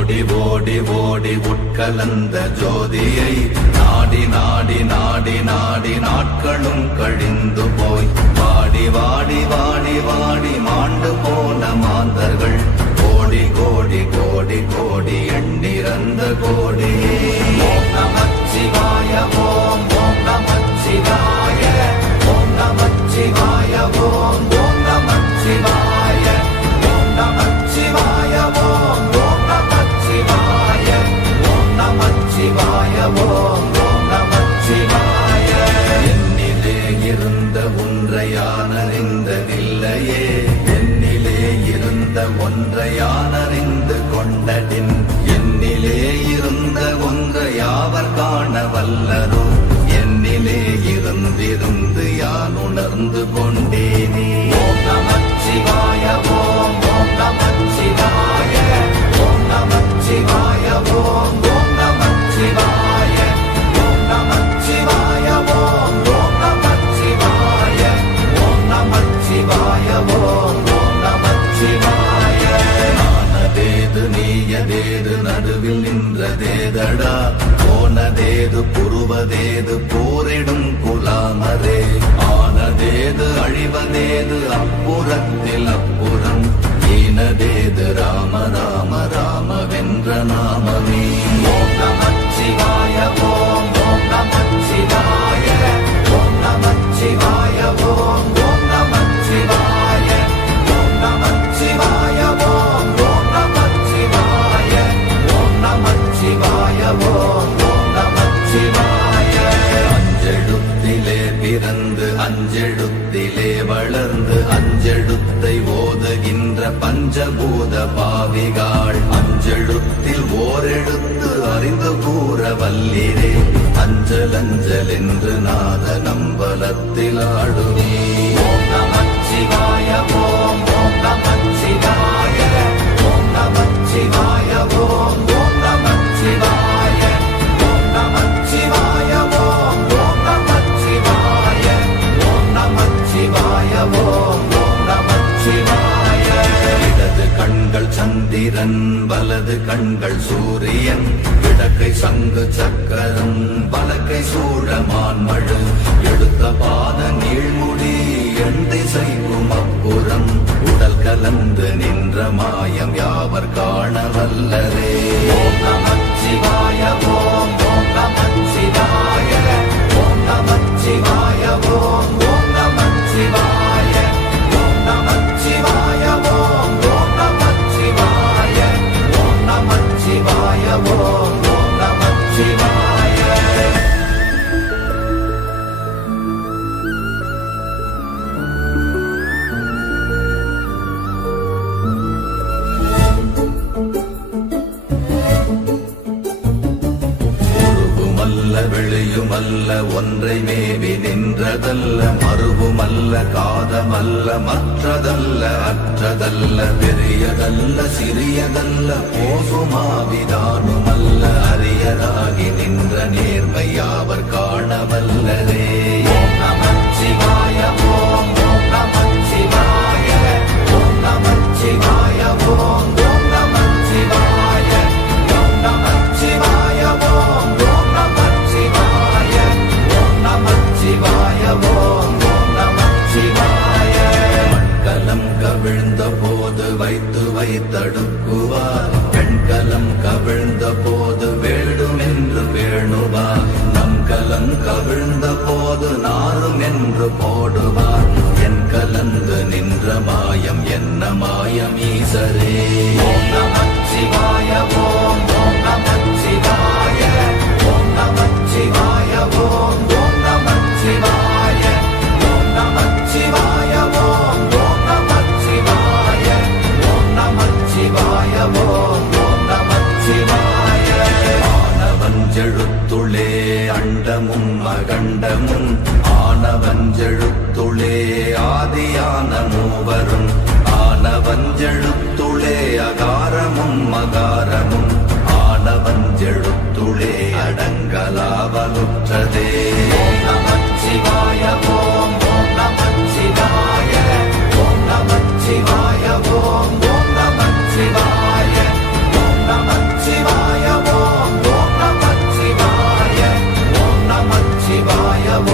ஓடி ஓடி ஓடி உட்கலந்த ஜோதியை நாடி நாடி நாடி நாடி நாட்களும் கழிந்து போய் வாடி வாடி வாடி வாடி மாண்டு போன மாந்தர்கள் கோடி கோடி கோடி கோடி எண்ணிறந்த கோடி. ஓம் நமச்சிவாய ஓம் ஓம் நமச்சிவாய ஓம் நமச்சிவாய ஓம் ஓம் நமச்சிவாய ஓம் நமச்சிவாய ஓம் ஓம் நமச்சிவாய ஓம் நமச்சிவாய ஓம் ஓம் நமச்சிவாய. என்னிலே இருந்த ஒன்றை யான் அறிந்ததில்லையே, என்னிலே இருந்த ஒன்றை யான் அறிந்து கொண்டடின், என்னிலே இருந்த ஒன்றை யாவர் காண வல்லரோ, என்னிலே இருந்திருந்து யான் உணர்ந்து கொண்டேனே. ஓம் நமச்சிவாய ஓம் ஓம் நமச்சிவாய ஓம் நமச்சிவாய ஓம் ஓம் நமச்சிவாய ஓம் நமச்சிவாய ஓம் ஓம் நமச்சிவாய ஓம் நமச்சிவாய ஓம் ஓம் நமச்சிவாய. நானதேது நீயதேது நடுவில் நின்றதேதடா, போனதேது புருவதேது போரிடும் குலாமரே, ஆனதேது அழிவதேது அப்புறத்தில் அப்புறம், ஈனதேது ராம ராம ராம வென்ற நாமமே. ஓம் நமச்சிவாய ஓம் ஓம் நமச்சிவாய ஓம் நமச்சிவாய ஓம் ஓம் நமச்சிவாய ஓம் நமச்சிவாய ஓம் ஓம் நமச்சிவாய ஓம் நமச்சிவாய ஓம் ஓம் நமச்சிவாய. அஞ்செழுத்திலே பிறந்து அஞ்செழுத்திலே வளர்ந்து அஞ்செழுத்தை ஓதுகின்ற பஞ்சபூத பாவிகாள், அஞ்செழுத்தில் ஓரெழுத்து அறிந்து கூற வல்லிரே, அஞ்சல் அஞ்சல் என்று நாத நம்பலத்தில் ஆடுவே. ஓம் நமச்சிவாய ஓம் ஓம் நமச்சிவாய ஓம் நமச்சிவாய ஓம் ஓம் நமச்சிவாய ஓம் நமச்சிவாய ஓம் ஓம் நமச்சிவாய ஓம் நமச்சிவாய ஓம் ஓம் நமச்சிவாய. இடது கண்கள் சந்திரன் வலது கண்கள் சூரியன், இடக்கை சங்கு சக்கரம் வலக்கை சூழமான்மழு, எடுத்த பாத நீழ்முடி எண் திசைக்கும் அப்புறம், உடல் கலந்து நின்ற மாயம் யாவர் காண வல்லரே. ஓம் நமச்சிவாய ஓம் ஓம் நமச்சிவாய ஓம் நமச்சிவாய ஓம் ஓம் நமச்சிவாய ஓம் நமச்சிவாய ஓம் ஓம் நமச்சிவாய ஓம் நமச்சிவாய ஓம் ஓம் நமச்சிவாய. வெளியுமல்ல ஒன்றை மேவி நின்றதல்ல, மறுவுமல்ல காதமல்ல மற்றதல்ல அற்றதல்ல, பெரியதல்ல சிறியதல்ல போகுமாவிதானுமல்ல, அரியராகி நின்ற நேர்மை யாவர் காணவல்லரே. ஓம் நமச்சிவாய ஓம் ஓம் நமச்சிவாய ஓம் நமச்சிவாய ஓம் ஓம் நமச்சிவாய ஓம் நமச்சிவாய ஓம் ஓம் நமச்சிவாய ஓம் நமச்சிவாய ஓம் ஓம் நமச்சிவாய. மண்கலம் கவிழ்ந்த போது வைத்து வைத்தடுக்குவார், பெண்கலம் கவிழ்ந்த போது வேடும் என்று வேணுவார், நம் கலம் கவிழ்ந்த போது நாரும் என்று போடுவார், என் கலந்து நின்ற மாயம் என்ன மாயம் ஈசரே. ஓம் நமச்சிவாய ஓம் ஓம் நமச்சிவாய ஓம் நமச்சிவாய ஓம் ஓம் நமச்சிவாய ஓம் நமச்சிவாய ஓம் ஓம் நமச்சிவாய ஓம் நமச்சிவாய ஓம் ஓம் நமச்சிவாய. ஆனவஞ்செழுத்துளே அண்டமும் அகண்டமும், ஆனவஞ்செழுத்துளே ஆதியான மூவரும், ஆனவஞ்செழுத்துளே அகாரமும் அகாரமும், ஆனவஞ்செழுத்துளே அடங்கலாவலுற்றதே. ஓம் நமச்சிவாய ஓம் ஓம் நமச்சிவாய ஓம் நமச்சிவாய ஓம் ஓம் நமச்சிவாய ஓம் நமச்சிவாய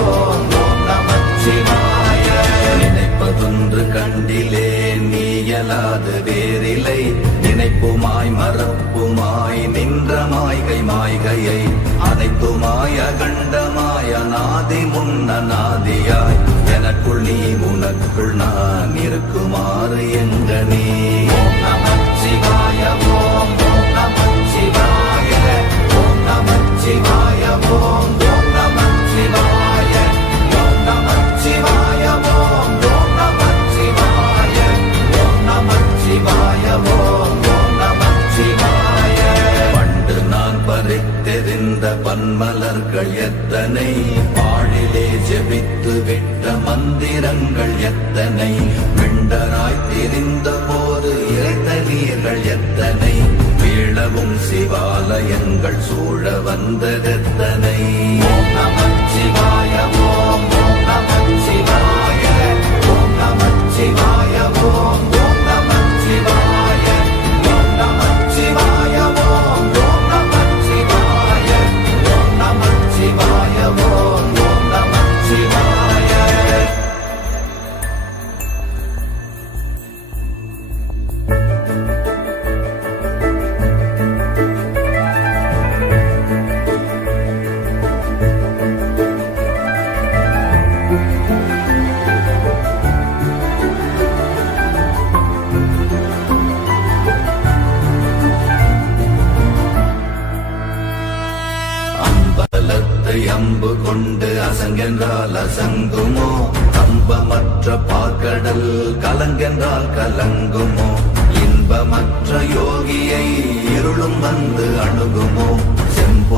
ஓம் ஓம் நமச்சிவாய. நினைப்பதொன்று கண்டிலே நீயலாது வேறில்லை, நினைப்புமாய் மறப்புமாய் நின்ற மாய்கை மாய்கையை அனைத்துமாய் அகண்டமாய் அநாதி முன்னநாதியாய் எனக்குள் நீ உனக்குள் நான் இருக்குமாறு எங்க நீ. ஓம் நமச்சிவாய ஓம் ஓம் நமச்சிவாய ஓம் நமச்சிவாய ஓம் ஓம் நமச்சிவாய ஓம் நமச்சிவாய ஓம் ஓம் நமச்சிவாய ஓம் நமச்சிவாய ஓம் ஓம் நமச்சிவாய. பண்டு நான் பறித்தெறிந்த பன்மலர்கள் எத்தனை, பாழிலே ஜெபித்து விட்ட மந்திரங்கள் எத்தனை, விண்டராய் திரிந்த போது இறைத்த நீர்கள் எத்தனை, வீழவும் சிவாலயங்கள் சூழ வந்ததெத்தனை. ஓம் நமச்சிவாய ஓம் ஓம் நமச்சிவாய ஓம் நமச்சிவாய ஓம் ஓம் நமச்சிவாய ஓம் நமச்சிவாய ஓம் ஓம் நமச்சிவாய ஓம் நமச்சிவாய ஓம் ஓம் நமச்சிவாய. அம்பலத்தை அம்பு கொண்டு அசங்கென்றால் அசங்குமோ, கம்பமற்ற பார்க்கடல் கலங்கென்றால் கலங்குமோ, இன்பமற்ற யோகியை இருளும் வந்து அணுகுமோ,